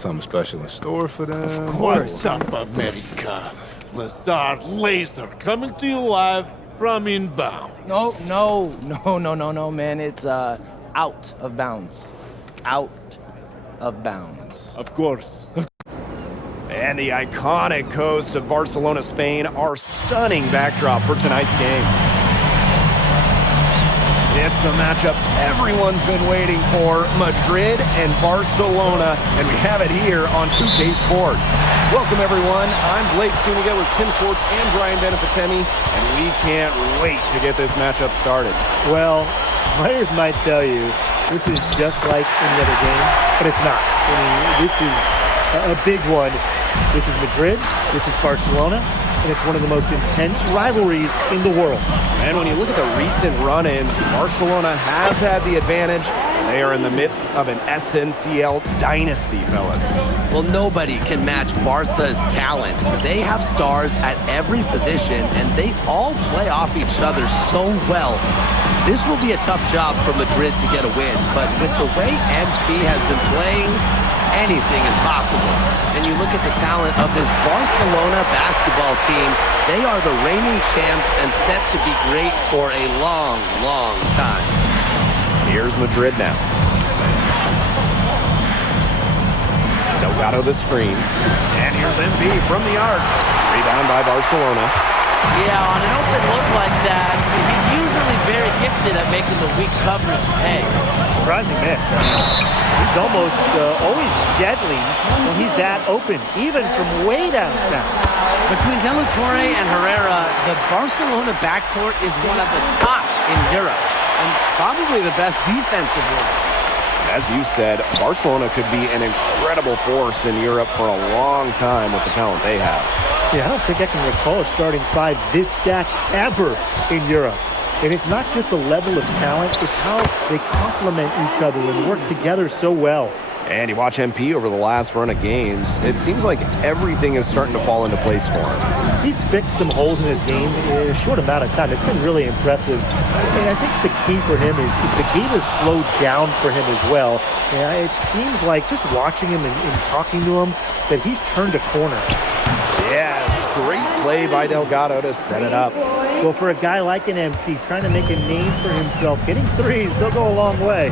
Something special in store for them. What's up, America? Lazar Laser coming to you live from Inbound. No, man. It's out of bounds. Out of bounds. Of course. And the iconic coast of Barcelona, Spain, our stunning backdrop for tonight's game. It's the matchup everyone's been waiting for, Madrid and Barcelona, and we have it here on 2K Sports. Welcome, everyone. I'm Blake Suniga with Tim Swartz and Brian Benefitemi, and we can't wait to get this matchup started. Well, players might tell you this is just like any other game, but it's not. I mean, this is a big one. This is Madrid, this is Barcelona, and it's one of the most intense rivalries in the world. And when you look at the recent run-ins, Barcelona has had the advantage, and they are in the midst of an SNCL dynasty, fellas. Well, nobody can match Barca's talent. They have stars at every position, and they all play off each other so well. This will be a tough job for Madrid to get a win, but with the way MP has been playing, anything is possible. And you look at the talent of this Barcelona basketball team, they are the reigning champs and set to be great for a long, long time. Here's Madrid now. Delgado the screen. And here's MP from the arc. Rebound by Barcelona. Yeah, on an open look like that, he's usually very gifted at making the weak coverage pay. Surprising miss. He's almost always deadly when he's that open, even from way downtown. Between De La Torre and Herrera, the Barcelona backcourt is one of the top in Europe, and probably the best defensively. As you said, Barcelona could be an incredible force in Europe for a long time with the talent they have. Yeah, I don't think I can recall a starting five this stacked ever in Europe. And it's not just the level of talent, it's how they complement each other and work together so well. And you watch MP over the last run of games, it seems like everything is starting to fall into place for him. He's fixed some holes in his game in a short amount of time. It's been really impressive. And I think the key for him is the game has slowed down for him as well. And it seems like just watching him and talking to him that he's turned a corner. Yes, great play by Delgado to set it up. Well, for a guy like an MP trying to make a name for himself, getting threes, they'll go a long way.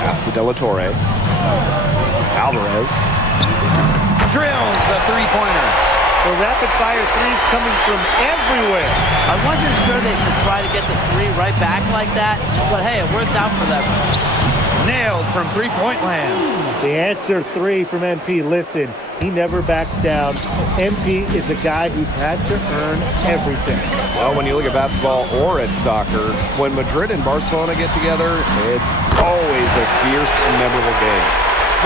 Pass to De La Torre. Alvarez. Drills the three-pointer. The rapid-fire threes coming from everywhere. I wasn't sure they should try to get the three right back like that, but hey, it worked out for them. Nailed from three-point land. The answer three from MP. Listen, he never backs down. MP is a guy who's had to earn everything. Well, when you look at basketball or at soccer, when Madrid and Barcelona get together, it's always a fierce and memorable game.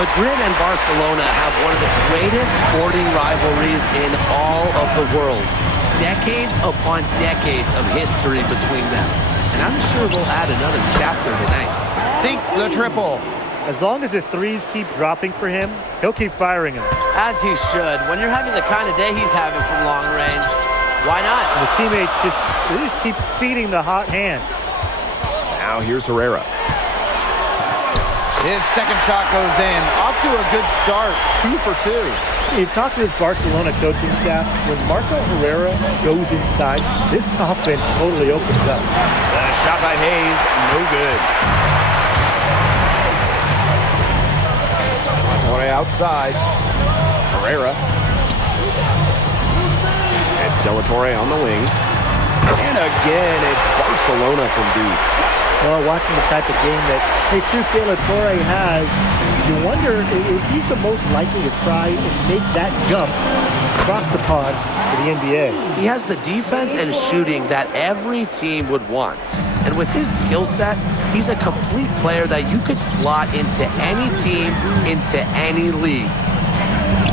Madrid and Barcelona have one of the greatest sporting rivalries in all of the world. Decades upon decades of history between them. And I'm sure we'll add another chapter tonight. Sinks the triple. As long as the threes keep dropping for him, he'll keep firing them. As he should. When you're having the kind of day he's having from long range, why not? And the teammates just keep feeding the hot hand. Now here's Herrera. His second shot goes in. Off to a good start. 2 for 2. You talk to this Barcelona coaching staff, when Marco Herrera goes inside, this offense totally opens up. The shot by Hayes, no good. Torre outside. Herrera. It's De La Torre on the wing. And again, it's Barcelona from deep. Well, watching the type of game that Jesus De La Torre has, you wonder if he's the most likely to try and make that jump across the pond to the NBA. He has the defense and shooting that every team would want. And with his skill set, he's a complete player that you could slot into any team, into any league.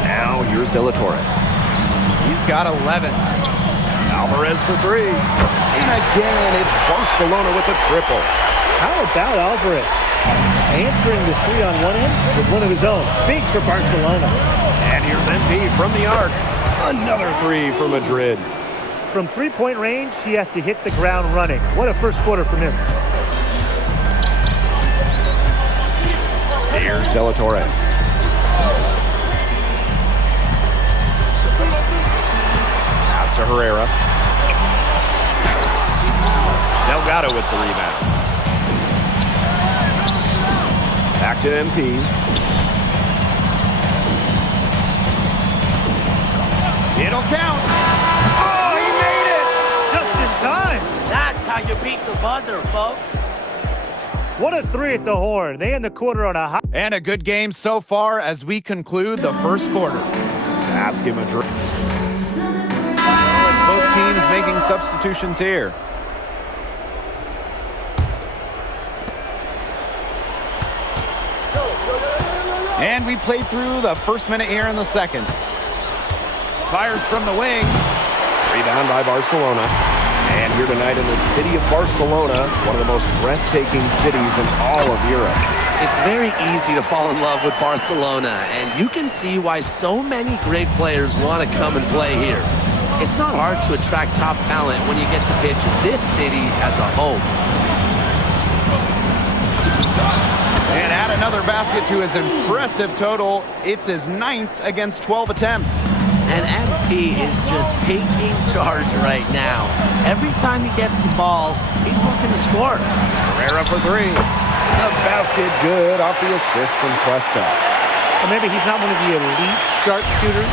Now here's De La Torre. He's got 11. Alvarez for three. And again, it's Barcelona with a triple. How about Alvarez? Answering the three on one end with one of his own. Big for Barcelona. And here's MP from the arc. Another three for Madrid. From three-point range, he has to hit the ground running. What a first quarter from him. Here's De La Torre. Pass to Herrera. Delgado with the rebound. Back to MP. It'll count. Oh, he made it! Just in time. That's how you beat the buzzer, folks. What a three at the horn. They end the quarter on a high. And a good game so far as we conclude the first quarter. Basket Madrid. It's both teams making substitutions here. And we played through the first minute here in the second. Fires from the wing. Rebound by Barcelona. And here tonight in the city of Barcelona, one of the most breathtaking cities in all of Europe. It's very easy to fall in love with Barcelona, and you can see why so many great players want to come and play here. It's not hard to attract top talent when you get to pitch this city as a home. And add another basket to his impressive total. It's his 9th against 12 attempts. And MP is just taking charge right now. Every time he gets the ball, he's looking to score. Herrera for three. The basket good off the assist from Cuesta. Or maybe he's not one of the elite sharpshooters,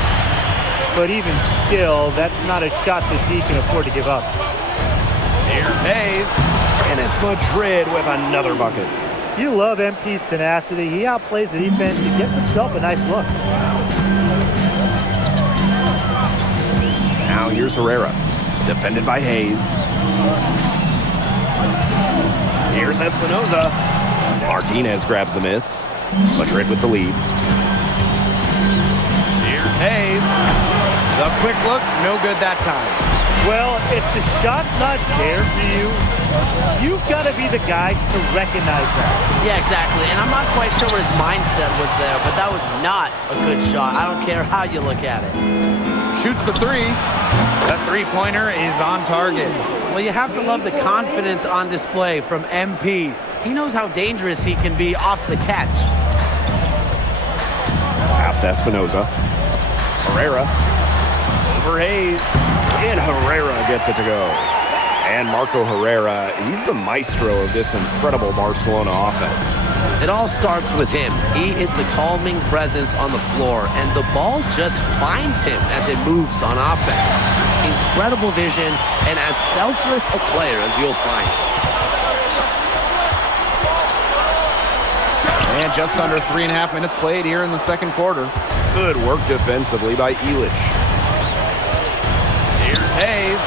but even still, that's not a shot that he can afford to give up. Here's Hayes. And it's Madrid with another bucket. You love MP's tenacity. He outplays the defense. He gets himself a nice look. Now here's Herrera, defended by Hayes. Here's Espinoza. Martinez grabs the miss. Madrid with the lead. Here's Hayes. The quick look, no good that time. Well, if the shot's not there for you, you've got to be the guy to recognize that. Yeah, exactly. And I'm not quite sure what his mindset was there, but that was not a good shot. I don't care how you look at it. Shoots the three. The three-pointer is on target. Well, you have to love the confidence on display from MP. He knows how dangerous he can be off the catch. Pass to Espinoza. Herrera. Over Hayes. And Herrera gets it to go. And Marco Herrera, he's the maestro of this incredible Barcelona offense. It all starts with him. He is the calming presence on the floor, and the ball just finds him as it moves on offense. Incredible vision, and as selfless a player as you'll find. And just under 3.5 minutes played here in the second quarter. Good work defensively by Illich. Here's Hayes.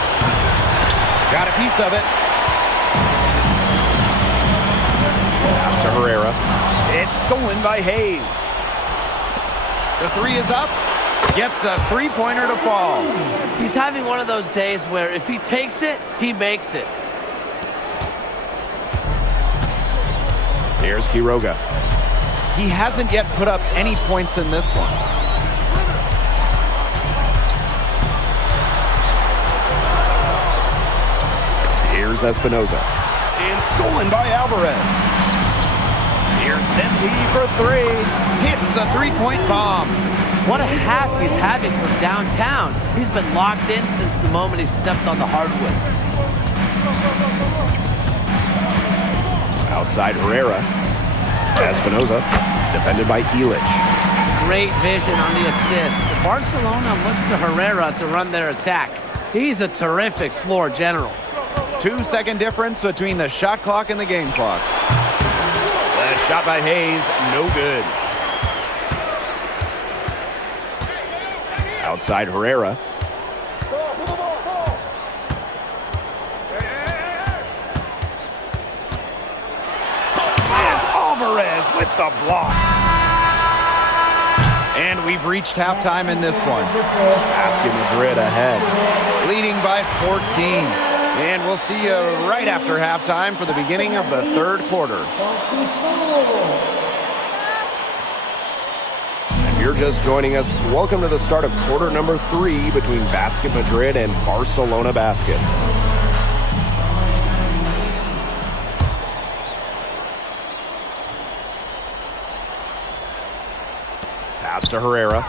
Got a piece of it. Pass to Herrera. It's stolen by Hayes. The three is up. Gets a three-pointer to fall. He's having one of those days where if he takes it, he makes it. Here's Quiroga. He hasn't yet put up any points in this one. Here's Espinoza. And stolen by Alvarez. Here's MP for three. Hits the three-point bomb. What a half he's having from downtown. He's been locked in since the moment he stepped on the hardwood. Outside Herrera. Espinoza, defended by Illich. Great vision on the assist. Barcelona looks to Herrera to run their attack. He's a terrific floor general. 2-second difference between the shot clock and the game clock. The shot by Hayes, no good. Outside Herrera. Alvarez with the block. And we've reached halftime in this one. Basket Madrid ahead. Leading by 14. And we'll see you right after halftime for the beginning of the third quarter. If you're just joining us, welcome to the start of quarter number 3 between Basket Madrid and Barcelona Basket. Pass to Herrera.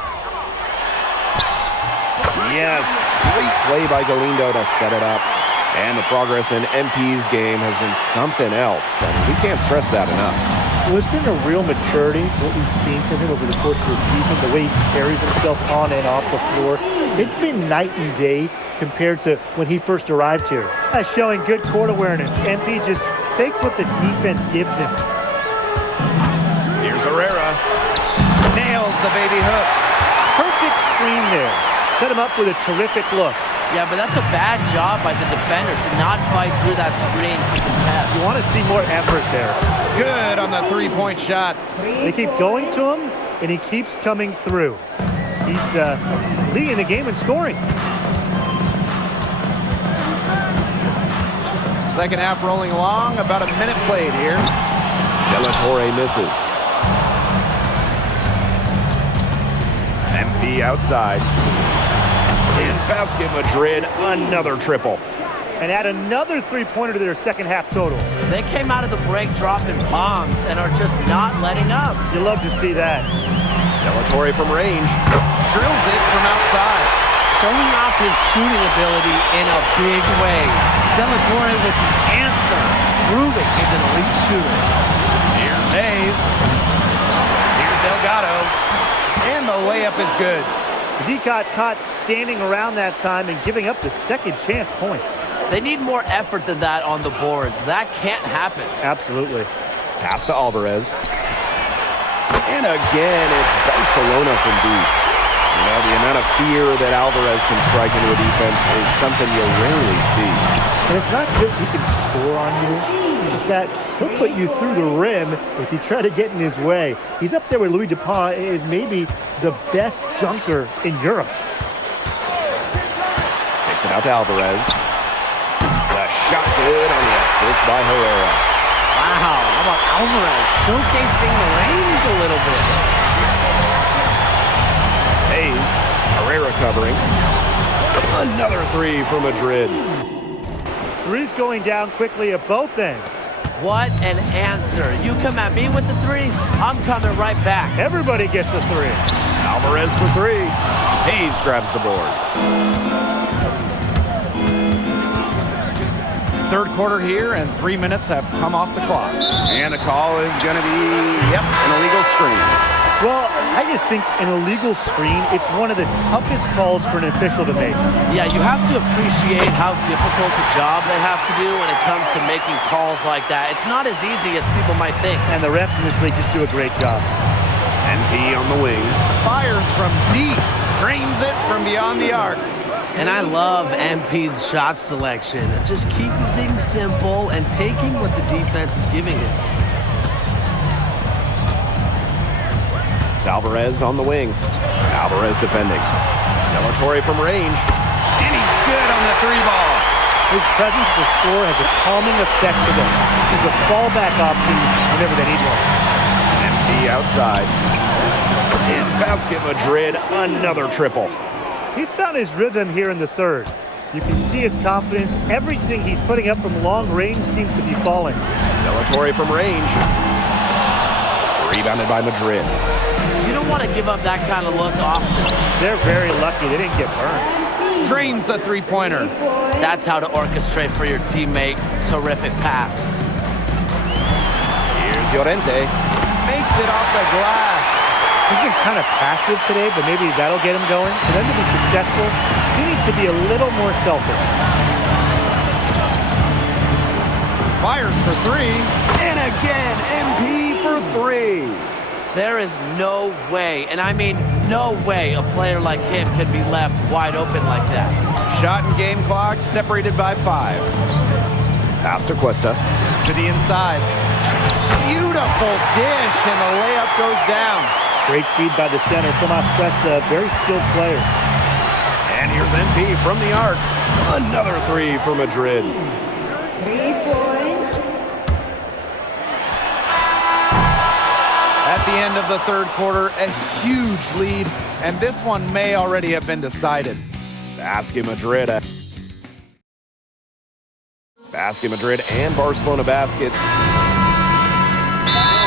Yes, great play by Galindo to set it up. And the progress in MP's game has been something else, and we can't stress that enough. Well, there's been a real maturity to what we've seen from him over the course of the season, the way he carries himself on and off the floor. It's been night and day compared to when he first arrived here. Showing good court awareness. MP just takes what the defense gives him. Here's Herrera. Nails the baby hook. Perfect screen there. Set him up with a terrific look. Yeah, but that's a bad job by the defender to not fight through that screen to contest. You want to see more effort there. Good on the three-point shot. They keep going to him, and he keeps coming through. He's leading the game in scoring. Second half rolling along, about a minute played here. De La Torre misses. MP outside. In basket Madrid, another triple. And add another three-pointer to their second half total. They came out of the break dropping bombs and are just not letting up. You love to see that. De La Torre from range. Drills it from outside. Showing off his shooting ability in a big way. De La Torre with the answer, proving he's an elite shooter. Here's Hayes. Here's Delgado. And the layup is good. He got caught standing around that time and giving up the second chance points. They need more effort than that on the boards. That can't happen. Absolutely. Pass to Alvarez. And again, it's Barcelona from deep. You know, the amount of fear that Alvarez can strike into a defense is something you rarely see. And it's not just he can score on you. It's that he'll put you through the rim if you try to get in his way. He's up there with Louis Dupont, is maybe the best dunker in Europe. Takes it out to Alvarez. The shot good on the assist by Herrera. Wow, how about Alvarez showcasing the range a little bit? Hayes, Herrera covering. Another three for Madrid. Three's going down quickly at both ends. What an answer. You come at me with the three, I'm coming right back. Everybody gets a three. Alvarez for three. Hayes grabs the board. Third quarter here, and 3 minutes have come off the clock. And the call is going to be, an illegal screen. Well, I just think an illegal screen, it's one of the toughest calls for an official to make. Yeah, you have to appreciate how difficult a job they have to do when it comes to making calls like that. It's not as easy as people might think. And the refs in this league just do a great job. MP on the wing. Fires from deep. Drains it from beyond the arc. And I love MP's shot selection. Just keeping things simple and taking what the defense is giving him. Alvarez on the wing. Alvarez defending. De La Torre from range. And he's good on the three ball. His presence as a scorer has a calming effect to them. He's a fallback option whenever they need one. MP outside. In basket Madrid, another triple. He's found his rhythm here in the third. You can see his confidence. Everything he's putting up from long range seems to be falling. De La Torre from range. Rebounded by Madrid. You don't want to give up that kind of look often. They're very lucky they didn't get burned. Drains the three-pointer. That's how to orchestrate for your teammate. Terrific pass. Here's Llorente. Makes it off the glass. He's been kind of passive today, but maybe that'll get him going. For them to be successful, he needs to be a little more selfish. Fires for three. And again, MP for three. There is no way, and I mean no way, a player like him can be left wide open like that. Shot and game clock separated by 5. Pass to Cuesta. To the inside. Beautiful dish, and the layup goes down. Great feed by the center. Tomas Cuesta, a very skilled player. And here's MP from the arc. Another three for Madrid. 3 points. At the end of the third quarter, a huge lead, and this one may already have been decided. Basket Madrid. Basket Madrid and Barcelona baskets.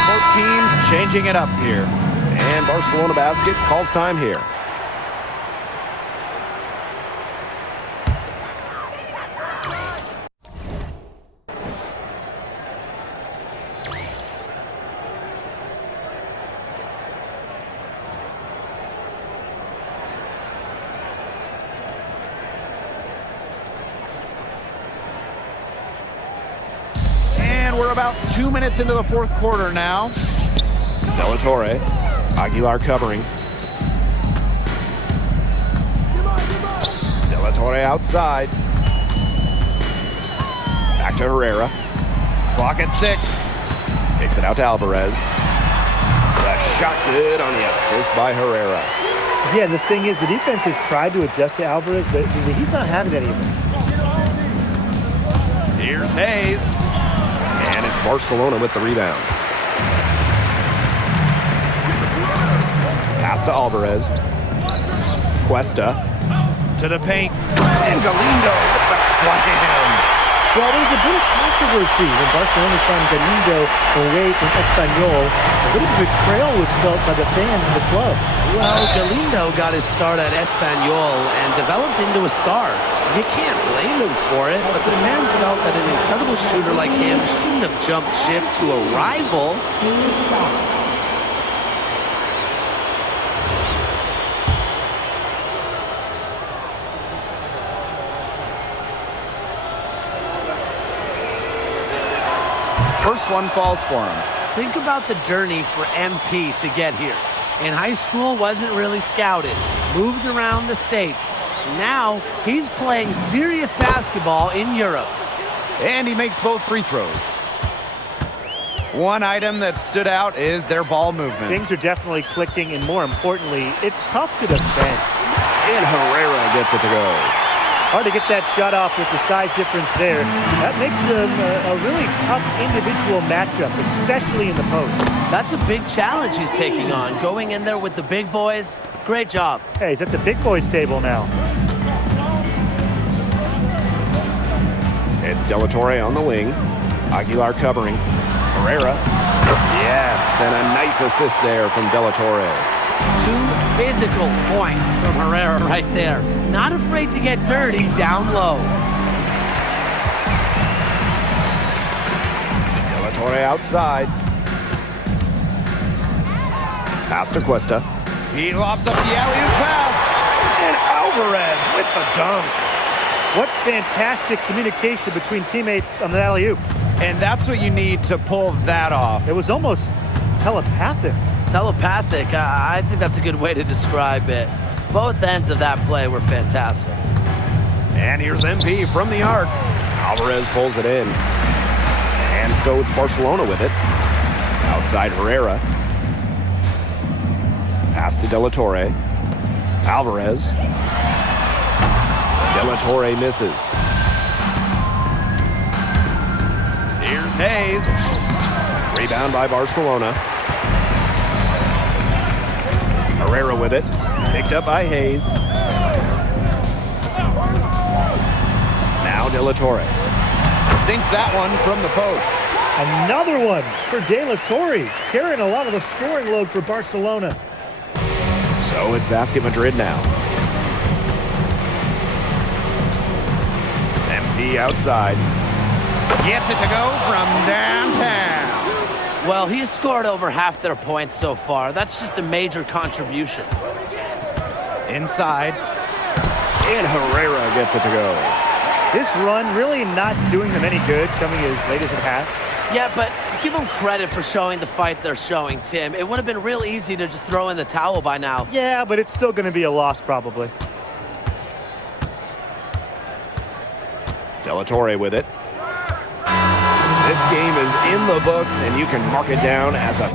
Both teams changing it up here. And Barcelona basket calls time here. We're about 2 minutes into the fourth quarter now. De La Torre. Aguilar covering. De La Torre outside. Back to Herrera. Clock at 6. Takes it out to Alvarez. The shot good on the assist by Herrera. Yeah, the thing is, the defense has tried to adjust to Alvarez, but he's not having any of it. Here's Hayes. And it's Barcelona with the rebound. Pass to Alvarez. Cuesta. To the paint. And Galindo with the slam. Well, there's a bit of controversy when Barcelona signed Galindo away from Espanyol. A little bit of betrayal was felt by the fans of the club. Well, Galindo got his start at Espanyol and developed into a star. You can't blame him for it, but the fans felt that an incredible shooter like him shouldn't have jumped ship to a rival. First one falls for him. Think about the journey for MP to get here. In high school, wasn't really scouted. Moved around the States. Now, he's playing serious basketball in Europe. And he makes both free throws. One item that stood out is their ball movement. Things are definitely clicking, and more importantly, it's tough to defend. And Herrera gets it to go. Hard to get that shot off with the size difference there. That makes them a really tough individual matchup, especially in the post. That's a big challenge he's taking on, going in there with the big boys. Great job. Hey, he's at the big boys table now. It's De La Torre on the wing. Aguilar covering. Herrera. Yes, and a nice assist there from De La Torre. 2 physical points from Herrera right there. Not afraid to get dirty down low. De La Torre outside. Pass to Cuesta. He lobs up the alley-oop pass. And Alvarez with the dunk. What fantastic communication between teammates on the alley-oop. And that's what you need to pull that off. It was almost telepathic. Telepathic, I think that's a good way to describe it. Both ends of that play were fantastic. And here's MP from the arc. Alvarez pulls it in. And so it's Barcelona with it. Outside Herrera. Pass to De La Torre. Alvarez. De La Torre misses. Here's Hayes. Rebound by Barcelona. Herrera with it. Picked up by Hayes. Now De La Torre. Sinks that one from the post. Another one for De La Torre, carrying a lot of the scoring load for Barcelona. So it's Basket Madrid now. MP outside. Gets it to go from downtown. Well, he's scored over half their points so far. That's just a major contribution. Inside. And Herrera gets it to go. This run really not doing them any good, coming as late as it has. Yeah, but give them credit for showing the fight they're showing, Tim. It would have been real easy to just throw in the towel by now. Yeah, but it's still going to be a loss probably. De La Torre with it. This game is in the books, and you can mark it down as a